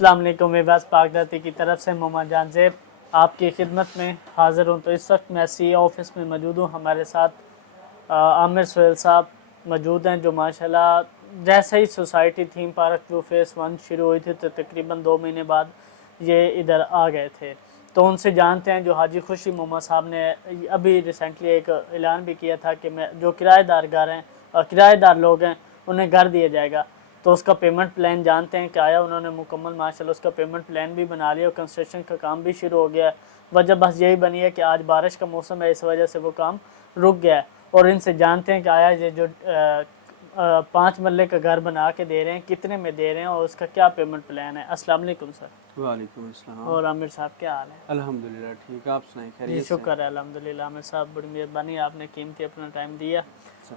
अस्सलाम वालेकुम। विवास पाकदाती की तरफ से मोहम्मद जान ज़ेब आपकी खिदमत में हाज़िर हूँ। तो इस वक्त मैं सी ऑफिस में मौजूद हूँ। हमारे साथ आमिर सोहेल साहब मौजूद हैं, जो माशाल्लाह जैसे ही society theme park view phase 1 शुरू हुई थी तो तकरीबन 2 महीने बाद ये इधर आ गए थे। तो उनसे जानते हैं, जो हाजी खुशी मोहम्मद साहब ने अभी रिसेंटली एक ऐलान भी किया था कि मैं जो किराएदार घर हैं और किराएदार लोग हैं उन्हें घर दिया जाएगा। तो उसका पेमेंट प्लान जानते हैं कि आया उन्होंने मुकम्मल माशाल्लाह उसका पेमेंट प्लान भी बना लिया और कंस्ट्रक्शन का काम भी शुरू हो गया है। वजह बस यही बनी है कि आज बारिश का मौसम है, इस वजह से वो काम रुक गया है। और इनसे जानते हैं कि आया ये जो 5 मरले का घर बना के दे रहे हैं कितने में दे रहे हैं और उसका क्या पेमेंट प्लान है। अस्सलाम वालेकुम सर। वालेकुम अस्सलाम। और आमिर साहब क्या हाल है? अल्हम्दुलिल्लाह ठीक, आप सुनाएं खैरियत जी से? शुक्र है अल्हम्दुलिल्लाह। आमिर साहब बड़ी मेहरबानी, आपने कीमती अपना टाइम दिया।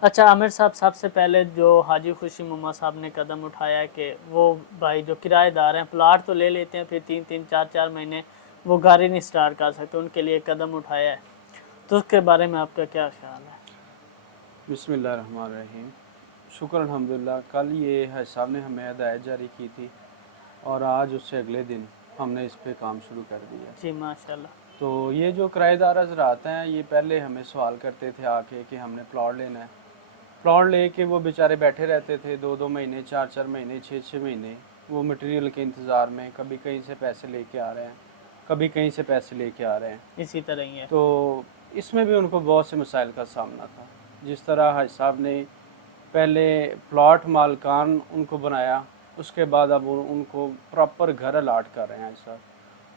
अच्छा आमिर साहब, सबसे पहले जो हाजी खुशी मोहम्मद साहब ने कदम उठाया है कि वो भाई जो किराएदार हैं प्लाट तो ले लेते हैं, फिर 3-3 4-4 महीने वो घर ही नहीं स्टार्ट कर सकते, उनके लिए कदम उठाया है, तो उसके बारे में आपका क्या ख्याल है? बिस्मिल्लाहिर्रहमानिर्रहीम। शुक्र अल्हम्दुलिल्लाह। कल ये हाजी साहब ने हमें हदायत जारी की थी और आज उससे अगले दिन हमने इस पे काम शुरू कर दिया। जी माशाल्लाह। तो ये जो किराएदार हज़रात हैं ये पहले हमें सवाल करते थे आके कि हमने प्लॉट लेना है। प्लॉट लेके वो बेचारे बैठे रहते थे 2-2 महीने, 4-4 महीने, 6-6 महीने वो मटेरियल के इंतज़ार में, कभी कहीं से पैसे लेके आ रहे हैं, कभी कहीं से पैसे लेके आ रहे हैं। इसी तरह ही है। तो इसमें भी उनको बहुत से मसाइल का सामना था। जिस तरह हाजी साहब ने पहले प्लॉट मालकान उनको बनाया, उसके बाद अब उनको प्रॉपर घर अलाट कर रहे हैं हाजी साहब।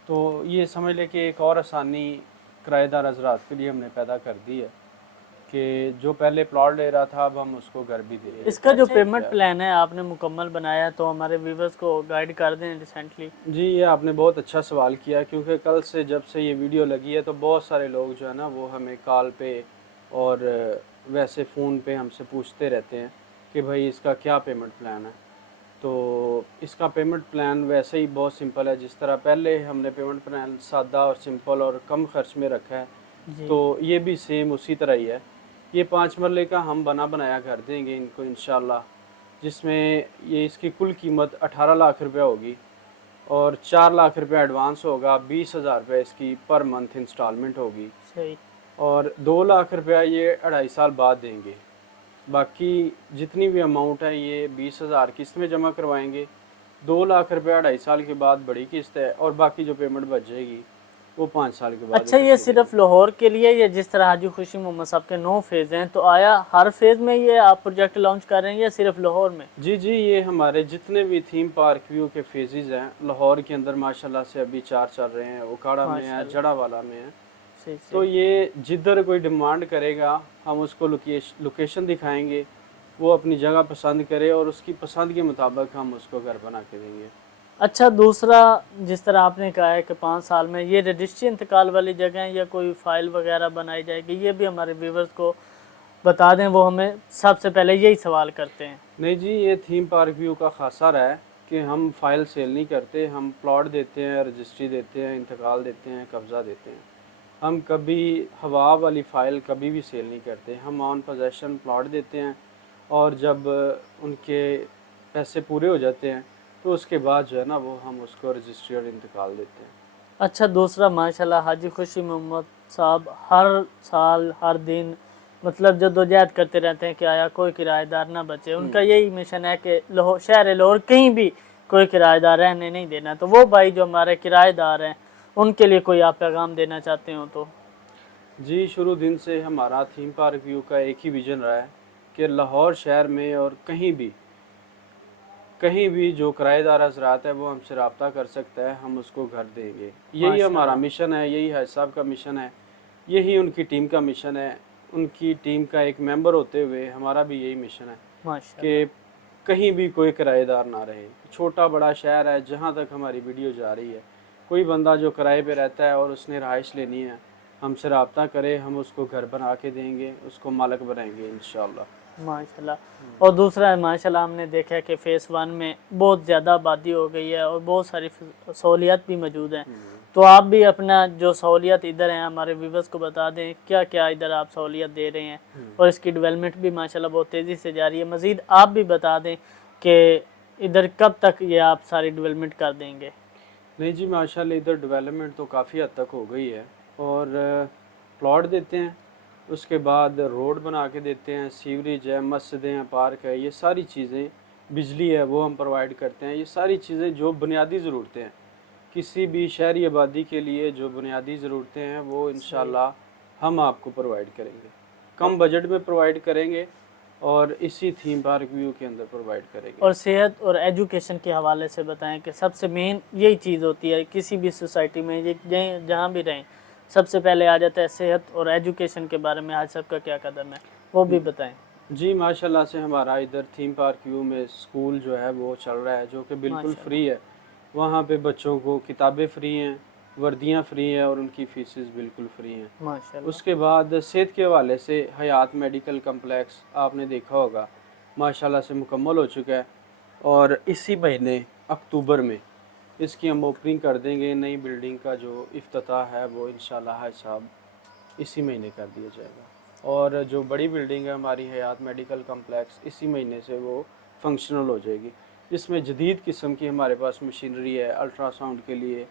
तो ये समझ लें कि एक और आसानी किराएदार हज़रात के लिए हमने पैदा कर दी है कि जो पहले प्लॉट ले रहा था अब हम उसको घर भी दे रहे हैं। इसका जो पेमेंट प्लान है आपने मुकम्मल बनाया, तो हमारे व्यूवर्स को गाइड कर दें रिसेंटली। जी ये आपने बहुत अच्छा सवाल किया, क्योंकि कल से जब से ये वीडियो लगी है तो बहुत सारे लोग जो है ना वो हमें कॉल पे और वैसे फ़ोन पे हमसे पूछते रहते हैं कि भाई इसका क्या पेमेंट प्लान है। तो इसका पेमेंट प्लान वैसे ही बहुत सिंपल है। जिस तरह पहले हमने पेमेंट प्लान सादा और सिंपल और कम खर्च में रखा है, तो ये भी सेम उसी तरह ही है। ये 5 मरले का हम बना बनाया घर देंगे इनको इंशाल्लाह, जिसमें ये इसकी कुल कीमत 18 लाख रुपया होगी और 4 लाख रुपया एडवांस होगा, 20,000 रुपये इसकी पर मंथ इंस्टॉलमेंट होगी। सही। और 2 लाख रुपया ये 2.5 साल बाद देंगे। बाकी जितनी भी अमाउंट है ये 20,000 किस्त में जमा करवाएंगे। 2 लाख रुपया 2.5 साल के बाद बड़ी किस्त है और बाकी जो पेमेंट बच जाएगी वो 5 साल के बाद। अच्छा, ये सिर्फ लाहौर के लिए या जिस तरह हाजी खुशी मोहम्मद साहब के 9 फेज़ हैं, तो आया हर फेज़ में ये आप प्रोजेक्ट लॉन्च कर रहे हैं या सिर्फ लाहौर में? जी जी, ये हमारे जितने भी थीम पार्क व्यू के फेजेस हैं लाहौर के अंदर माशाल्लाह से अभी 4 चल रहे हैं। ओकाड़ा में है, जड़ावाला में है। तो ये जिधर कोई डिमांड करेगा हम उसको लोकेशन दिखाएंगे, वो अपनी जगह पसंद करे और उसकी पसंद के मुताबिक हम उसको घर बना के देंगे। अच्छा, दूसरा जिस तरह आपने कहा है कि 5 साल में ये रजिस्ट्री इंतकाल वाली जगह है या कोई फ़ाइल वगैरह बनाई जाएगी, ये भी हमारे व्यूवर्स को बता दें, वो हमें सबसे पहले यही सवाल करते हैं। नहीं जी, ये थीम पार्क व्यू का खासा रहा है कि हम फ़ाइल सेल नहीं करते, हम प्लॉट देते हैं, रजिस्ट्री देते हैं, इंतकाल देते हैं, कब्ज़ा देते हैं। हम कभी हवा वाली फ़ाइल कभी भी सेल नहीं करते। हम ऑन पोजेशन प्लॉट देते हैं और जब उनके पैसे पूरे हो जाते हैं तो उसके बाद जो है ना वो हम उसको रजिस्ट्री और इंतकाल देते हैं। अच्छा, दूसरा माशाल्लाह हाजी खुशी मोहम्मद साहब हर साल हर दिन मतलब जद्दोजहद करते रहते हैं कि आया कोई किराएदार ना बचे। उनका यही मिशन है कि लाहौर, शहर लाहौर कहीं भी कोई किराएदार रहने नहीं देना। तो वो भाई जो हमारे किराएदार हैं उनके लिए कोई आप पैगाम देना चाहते हो तो? जी, शुरू दिन से हमारा थीम पार्क व्यू का एक ही विज़न रहा है कि लाहौर शहर में और कहीं भी जो किराएदार हज़रात है वो हमसे रब्ता कर सकता है, हम उसको घर देंगे। यही हमारा मिशन है, यही हाजी साहब का मिशन है, यही उनकी टीम का मिशन है। उनकी टीम का एक मेंबर होते हुए हमारा भी यही मिशन है कि कहीं भी कोई किराएदार ना रहे। छोटा बड़ा शहर है, जहाँ तक हमारी वीडियो जा रही है, कोई बंदा जो किराए पे रहता है और उसने रहाइश लेनी है हमसे रब्ता करे, हम उसको घर बना के देंगे, उसको मालिक बनाएंगे इंशाल्लाह। माशाल्लाह। और दूसरा है माशाल्लाह हमने देखा है कि फ़ेज़ 1 में बहुत ज़्यादा आबादी हो गई है और बहुत सारी सहूलियत भी मौजूद हैं। तो आप भी अपना जो सहूलियत इधर हैं हमारे व्यूवर्स को बता दें, क्या क्या इधर आप सहूलियत दे रहे हैं और इसकी डेवलपमेंट भी माशाल्लाह बहुत तेज़ी से जा रही है। मज़ीद आप भी बता दें कि ادھر کب تک یہ آپ ساری ڈیولپمنٹ کر دیں گے؟ نہیں جی ماشاءاللہ ادھر ڈیولپمنٹ تو کافی حد تک ہو گئی ہے، اور پلاٹ دیتے ہیں، اس کے بعد روڈ بنا کے دیتے ہیں، سیوریج ہے، مسجدیں ہیں، پارک ہے، یہ ساری چیزیں، بجلی ہے وہ ہم پرووائڈ کرتے ہیں۔ یہ ساری چیزیں جو بنیادی ضرورتیں ہیں کسی بھی شہری آبادی کے لیے، جو بنیادی ضرورتیں ہیں وہ انشاءاللہ ہم آپ کو پرووائڈ کریں گے، کم بجٹ میں پرووائڈ کریں گے، اور اسی تھیم پارک ویو کے اندر پرووائڈ کریں گے۔ اور صحت اور ایجوکیشن کے حوالے سے بتائیں کہ سب سے مین یہی چیز ہوتی ہے کسی بھی سوسائٹی میں، یہ جہاں بھی رہیں سب سے پہلے آ جاتا ہے صحت اور ایجوکیشن کے بارے میں آج سب کا کیا قدم ہے وہ بھی بتائیں۔ جی ماشاءاللہ سے ہمارا ادھر تھیم پارک ویو میں اسکول جو ہے وہ چل رہا ہے، جو کہ بالکل فری ہے۔ وہاں پہ بچوں کو کتابیں فری ہیں، وردیاں فری ہیں، اور ان کی فیسز بالکل فری ہیں۔ ماشاءاللہ۔ اس کے بعد صحت کے حوالے سے حیات میڈیکل کمپلیکس آپ نے دیکھا ہوگا ماشاءاللہ سے مکمل ہو چکا ہے، اور اسی مہینے اکتوبر میں اس کی ہم اوپننگ کر دیں گے۔ نئی بلڈنگ کا جو افتتاح ہے وہ انشاءاللہ حاج صاحب اسی مہینے کر دیا جائے گا، اور جو بڑی بلڈنگ ہے ہماری حیات میڈیکل کمپلیکس اسی مہینے سے وہ فنکشنل ہو جائے گی، جس میں جدید قسم کی ہمارے پاس مشینری ہے الٹرا ساؤنڈ کے لیے،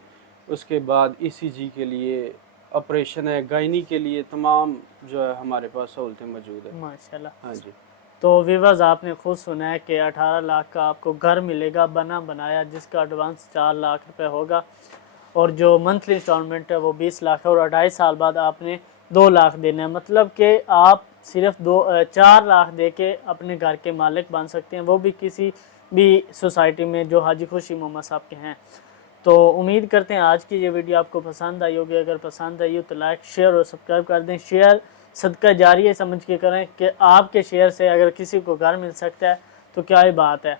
اس کے بعد ای سی جی کے لیے، آپریشن ہے، گائنی کے لیے، تمام جو ہے ہمارے پاس سہولتیں موجود ہیں۔ ماشاءاللہ۔ ہاں جی۔ تو ویورز آپ نے خود سنا ہے کہ 18 لاکھ کا آپ کو گھر ملے گا بنا بنایا، جس کا ایڈوانس 4 لاکھ روپے ہوگا، اور جو منتھلی انسٹالمنٹ ہے وہ 20 لاکھ ہے، اور 2.5 سال بعد آپ نے 2 لاکھ دینا ہے۔ مطلب کہ آپ صرف 4 لاکھ دے کے اپنے گھر کے مالک بن سکتے ہیں، وہ بھی کسی بھی سوسائٹی میں جو حاجی خوشی محمد صاحب کے ہیں۔ تو امید کرتے ہیں آج کی یہ ویڈیو آپ کو پسند آئی ہوگی۔ اگر پسند آئی ہو تو لائک، شیئر اور سبسکرائب کر دیں۔ شیئر صدقہ جاریہ سمجھ کے کریں کہ آپ کے شیئر سے اگر کسی کو گھر مل سکتا ہے تو کیا ہی بات ہے۔